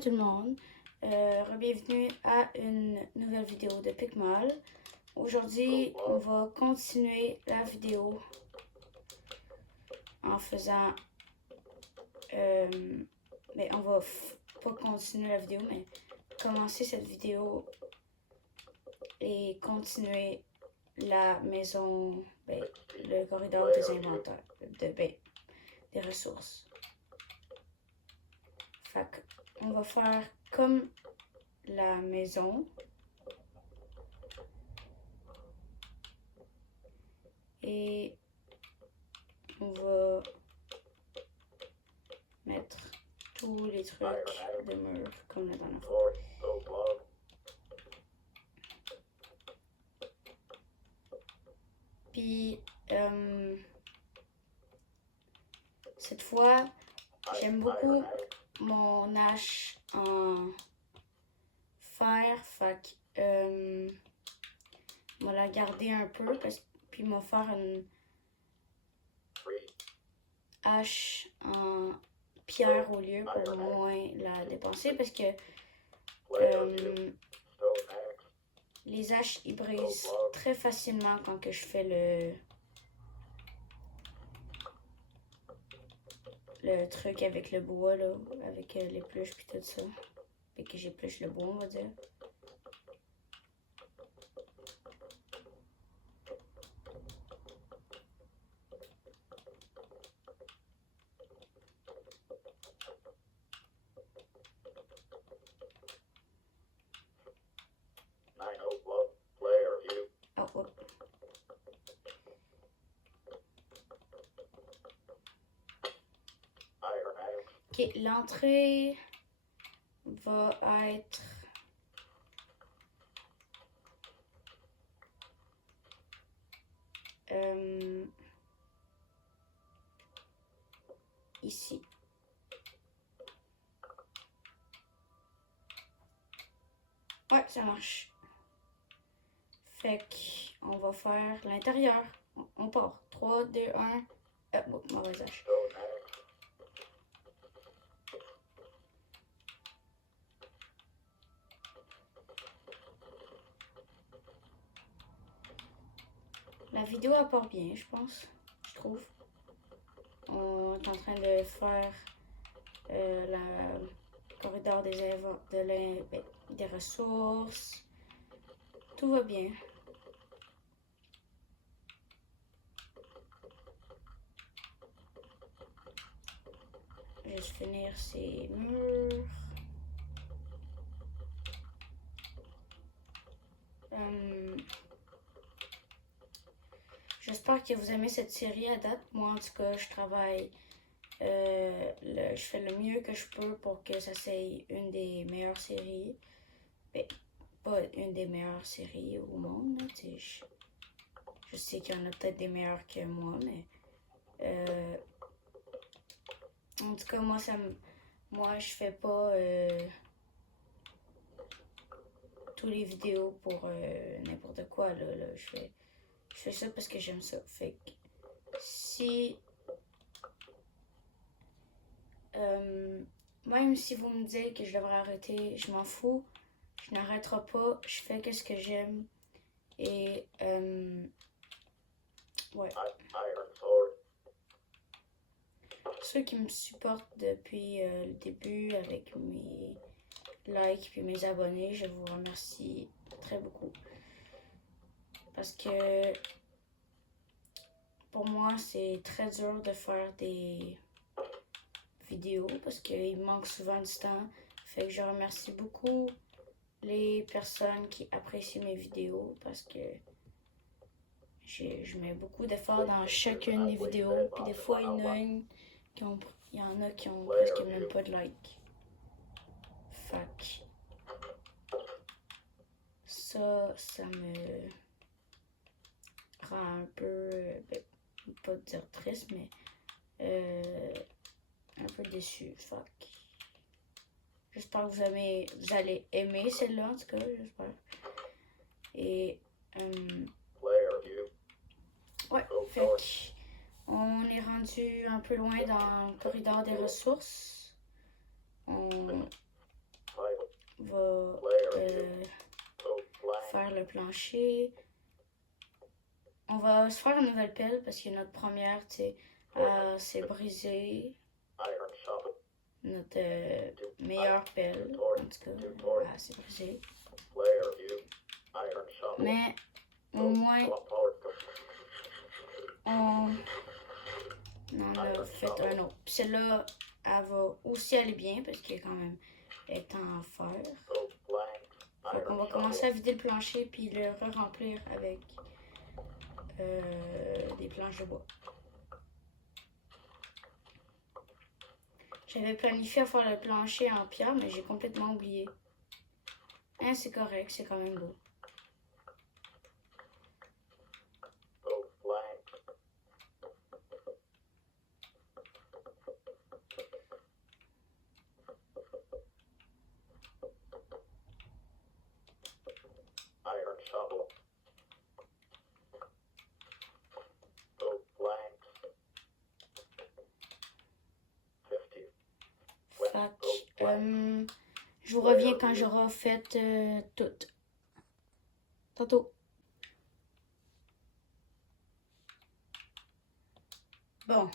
Tout le monde, bienvenue à une nouvelle vidéo de Picmol. Aujourd'hui, on va continuer la vidéo en faisant, mais on va pas continuer la vidéo, mais commencer cette vidéo et continuer la maison, le corridor des inventaires, des ressources. Fait qu'on va faire comme la maison. Et on va mettre tous les trucs de mur comme la dernière fois. Puis cette fois, j'aime beaucoup mon hache en fer, fait que on va la garder un peu, puis on va faire une hache en pierre au lieu pour moins la dépenser, parce que les haches ils brisent très facilement quand que je fais le truc avec le bois là, avec l'épluche puis tout ça, et que j'épluche le bois on va dire. Ok, l'entrée va être ici. Ouais, ça marche. Fait qu'on va faire l'intérieur. On part. 3, 2, 1. Ah, bon, mauvaise hache. La vidéo part bien, je pense. Je trouve. On est en train de faire le corridor des ressources. Tout va bien. Juste finir ces murs. J'espère que vous aimez cette série à date. Moi, en tout cas, je travaille. Je fais le mieux que je peux pour que ça soit une des meilleures séries. Ben, pas une des meilleures séries au monde. Je sais qu'il y en a peut-être des meilleures que moi, mais en tout cas, moi je fais pas tous les vidéos pour n'importe quoi. Là. Je fais ça parce que j'aime ça. Fait que si même si vous me dites que je devrais arrêter, je m'en fous. Je n'arrêterai pas. Je fais que ce que j'aime. Et ouais. Ceux qui me supportent depuis le début avec mes likes et mes abonnés, je vous remercie très beaucoup. Parce que pour moi, c'est très dur de faire des vidéos parce qu'il me manque souvent du temps. Fait que je remercie beaucoup les personnes qui apprécient mes vidéos parce que je mets beaucoup d'efforts dans chacune des vidéos. Puis des fois, il y en a qui ont presque même pas de like. Fait ça me rend un peu, pas dire triste, mais un peu déçu. J'espère que vous allez aimer celle-là, en tout cas, j'espère. Et ouais, fait on est rendu un peu loin dans le corridor des ressources. va faire le plancher. On va se faire une nouvelle pelle parce que notre première, tu sais, s'est brisée. Notre meilleure pelle, en tout cas, s'est brisée. Mais au moins, on en a fait un autre. Puis celle-là, elle va aussi aller bien parce qu'elle est quand même est en fer. Donc on va commencer à vider le plancher puis le re-remplir avec des planches de bois. J'avais planifié à faire le plancher en pierre, mais j'ai complètement oublié. Hein, c'est correct, c'est quand même beau. Je vous reviens quand j'aurai fait tout. Tantôt. Bon.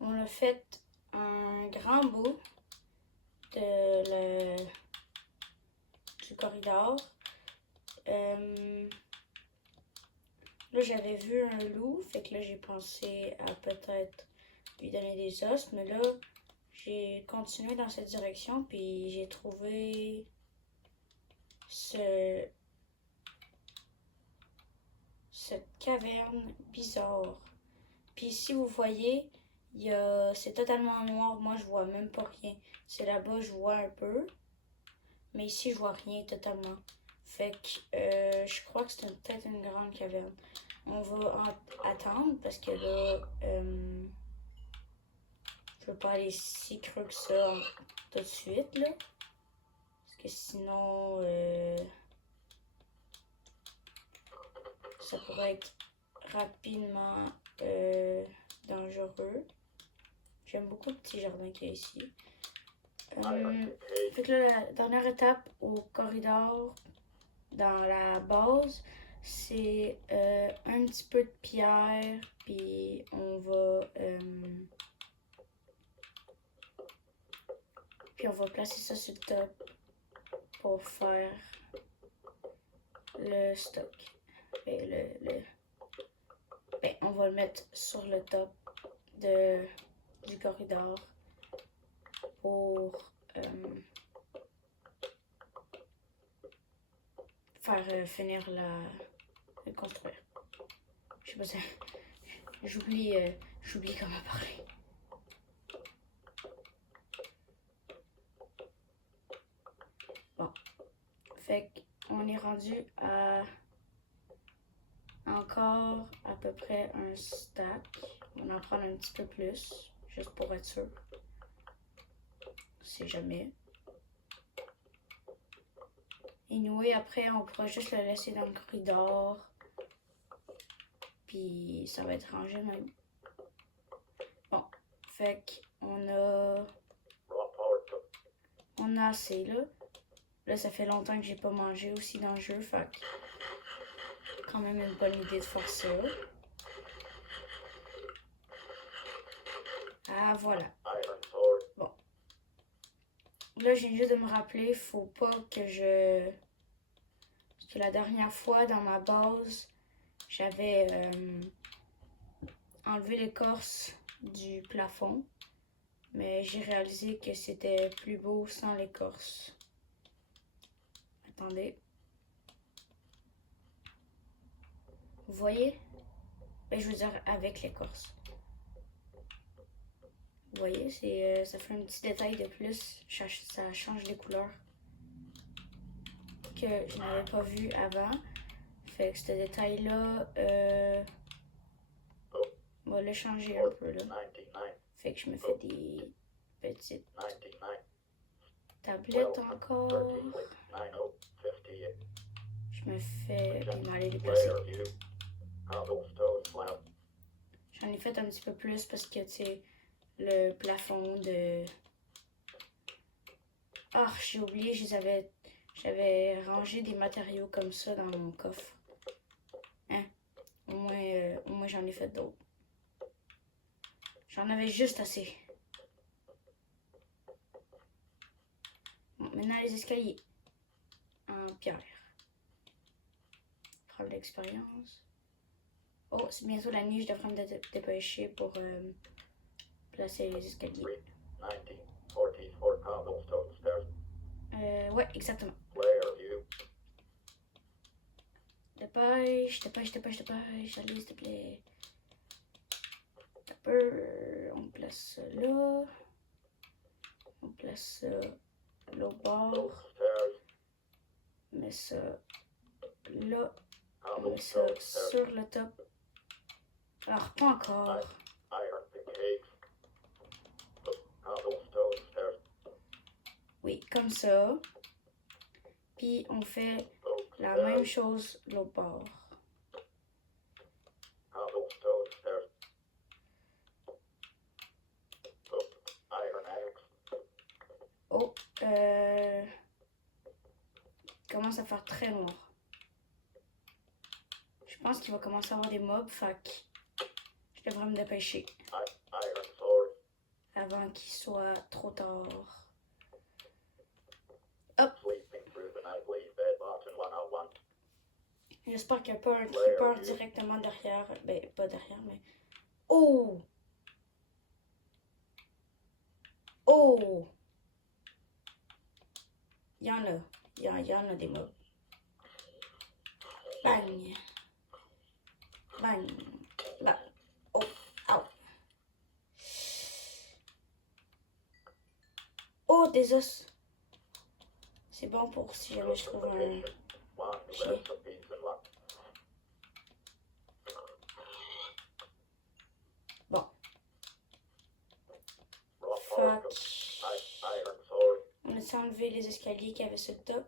On a fait un grand bout du corridor. Là, j'avais vu un loup, fait que là, j'ai pensé à peut-être lui donner des os, mais là, j'ai continué dans cette direction, puis j'ai trouvé cette caverne bizarre. Puis si vous voyez, c'est totalement noir, moi je vois même pas rien. C'est là-bas, je vois un peu, mais ici, je vois rien totalement. Fait que je crois que c'est peut-être une grande caverne. On va attendre parce que là, je veux pas aller si creux que ça tout de suite, là. Parce que sinon, ça pourrait être rapidement dangereux. J'aime beaucoup le petit jardin qu'il y a ici. Fait que là, la dernière étape au corridor, dans la base, c'est un petit peu de pierre, puis on va placer ça sur le top pour faire le stock. Et on va le mettre sur le top du corridor pour faire finir le construire. Je sais pas si j'oublie comment parler. Bon, fait qu'on est rendu à encore à peu près un stack. On va en prendre un petit peu plus, juste pour être sûr. Si jamais. Et nous, après, on pourra juste le laisser dans le corridor. Puis ça va être rangé même. Bon, fait qu'on a assez là. Là, ça fait longtemps que j'ai pas mangé aussi dans le jeu, fait que quand même une bonne idée de faire ça. Ah, voilà. Bon. Là, j'ai juste de me rappeler, faut pas que Parce que la dernière fois, dans ma base, j'avais enlevé l'écorce du plafond. Mais j'ai réalisé que c'était plus beau sans l'écorce. Attendez. Vous voyez? Ben, je veux dire avec l'écorce. Vous voyez, ça fait un petit détail de plus. Ça change les couleurs que je n'avais pas vu avant. Fait que ce détail-là, on va le changer un peu là. Fait que je me fais des petites tablettes encore. Je me fais aller les placer. J'en ai fait un petit peu plus parce que tu sais, le plafond Ah, j'ai oublié, j'avais rangé des matériaux comme ça dans mon coffre. Hein? Au moins j'en ai fait d'autres. J'en avais juste assez. Bon, maintenant les escaliers. En pierre. Preuve d'expérience. Oh, c'est bientôt la nuit, je devrais me dépêcher pour placer les escaliers. Ouais, exactement. Dépêche, allez, s'il te plaît. On place ça là. On place ça l'autre bord. On met ça là. On met ça sur le top. Alors, pas encore. Oui, comme ça. Puis on fait la même chose de l'autre bord. Oh, il commence à faire très noir. Je pense qu'il va commencer à avoir des mobs, fait que je devrais me dépêcher. Avant qu'il soit trop tard. Hop! J'espère qu'il n'y a pas un creeper directement derrière. Ben, pas derrière, mais... Oh! Oh! Il y en a. Il y en a des mobs. Bang! Bang! Bang! Oh! Ow! Oh, des os! C'est bon pour si jamais je trouve un chien. Bon. On a enlevé les escaliers qu'il y avait sur le top.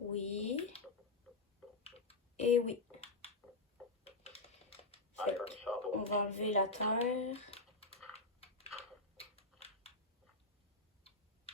Oui. Et oui. On va enlever la terre.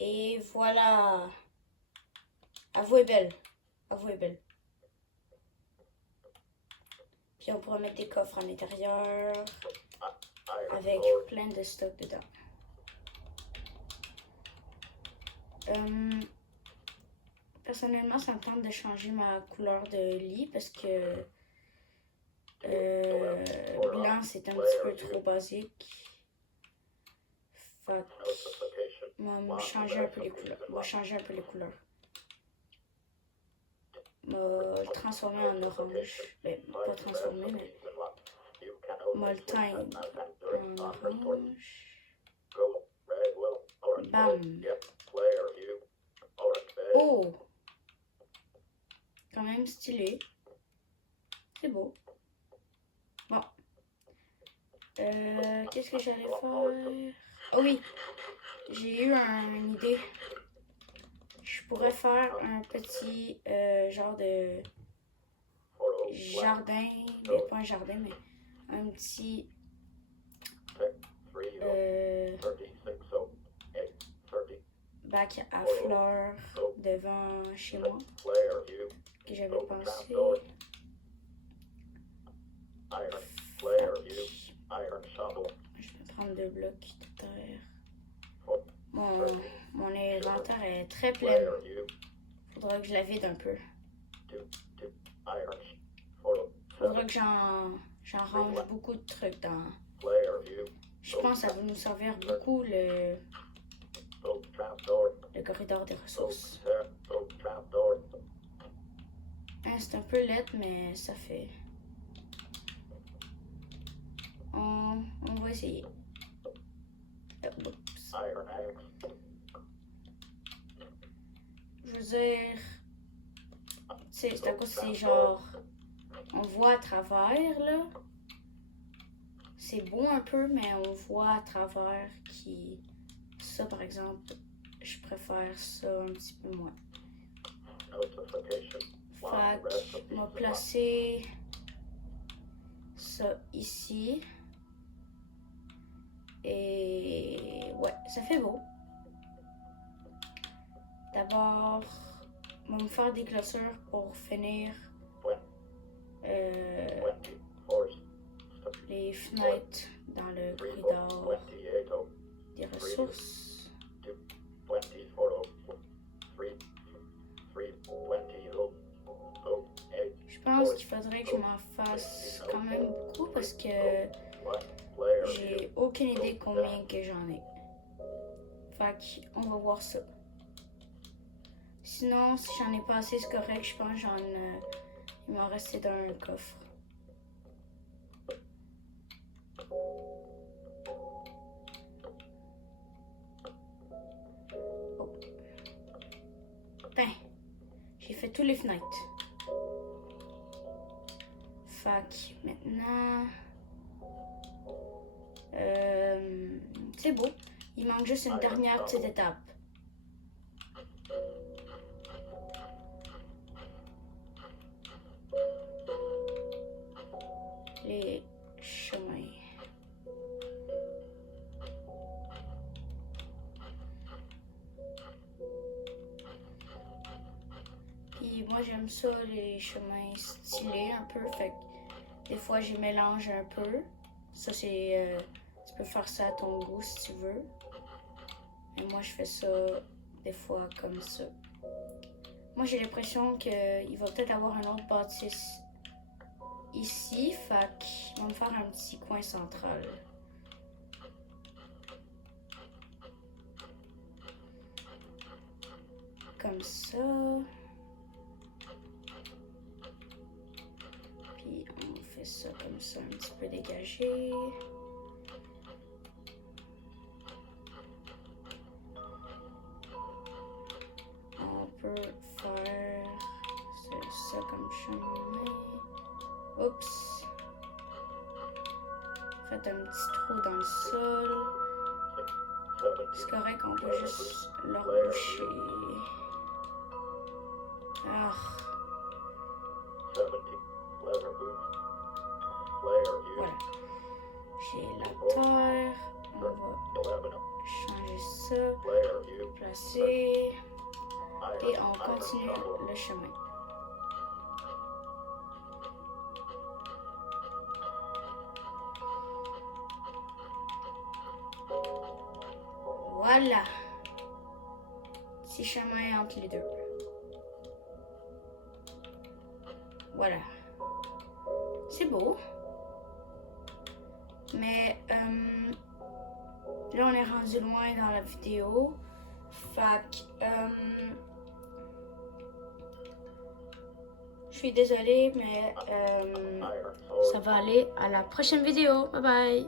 Et voilà. Avouez belle. Avouez belle. Puis on pourra mettre des coffres à l'intérieur. Avec plein de stock dedans. Personnellement, ça me tente de changer ma couleur de lit parce que blanc, c'est un petit peu trop basique. Fait que on va changer un peu les couleurs. On va changer un peu les couleurs. On va le transformer en orange. Ben, pas transformer, mais on va le teindre en orange. Bam! Oh! Quand même stylé. C'est beau. Bon. Qu'est-ce que j'allais faire? Oh oui! J'ai eu une idée. Je pourrais faire un petit genre de jardin. Mais pas un jardin, mais un petit bac à fleurs devant chez moi que j'avais pensé. Je vais prendre 2 blocs de terre. Mon inventaire est très plein. Faudra que je la vide un peu. Faudra que j'en range beaucoup de trucs dans. Je pense que ça va nous servir beaucoup le corridor des ressources. Hein, c'est un peu laid, mais ça fait. On va essayer. Oups. Je veux dire, c'est à cause c'est genre, on voit à travers là. C'est beau un peu, mais on voit à travers qui. Ça par exemple, je préfère ça un petit peu moins. Fait que, on va placer ça ici. Et ouais, ça fait beau. va me faire des clôtures pour finir les fenêtres dans le corridor des ressources. Je pense qu'il faudrait que je m'en fasse quand même beaucoup parce que j'ai aucune idée combien que j'en ai. Fait qu'on va voir ça. Sinon, si j'en ai pas assez, c'est correct. Je pense que il m'en restait dans un coffre. Oh. Ben, j'ai fait toutes les fenêtres. Fait que maintenant... c'est beau. Il manque juste une dernière petite étape. Les chemins. Puis moi j'aime ça, les chemins stylés un peu. Fait que des fois j'y mélange un peu. Ça c'est... tu peux faire ça à ton goût si tu veux. Et moi je fais ça des fois comme ça. Moi j'ai l'impression qu'il va peut-être avoir un autre bâtisse ici, fait qu'il va me faire un petit coin central. Comme ça. Puis on fait ça comme ça, un petit peu dégagé. On peut faire ça comme chemin. Oups. Faites un petit trou dans le sol. C'est correct, on peut juste le reboucher. Ah. Voilà. J'ai la terre. On va changer ça. Placer. Et on continue le chemin. Voilà. Petit chemin entre les deux. Voilà. C'est beau. Mais là, on est rendu loin dans la vidéo. Fait que je suis désolée, mais ça va aller à la prochaine vidéo. Bye bye.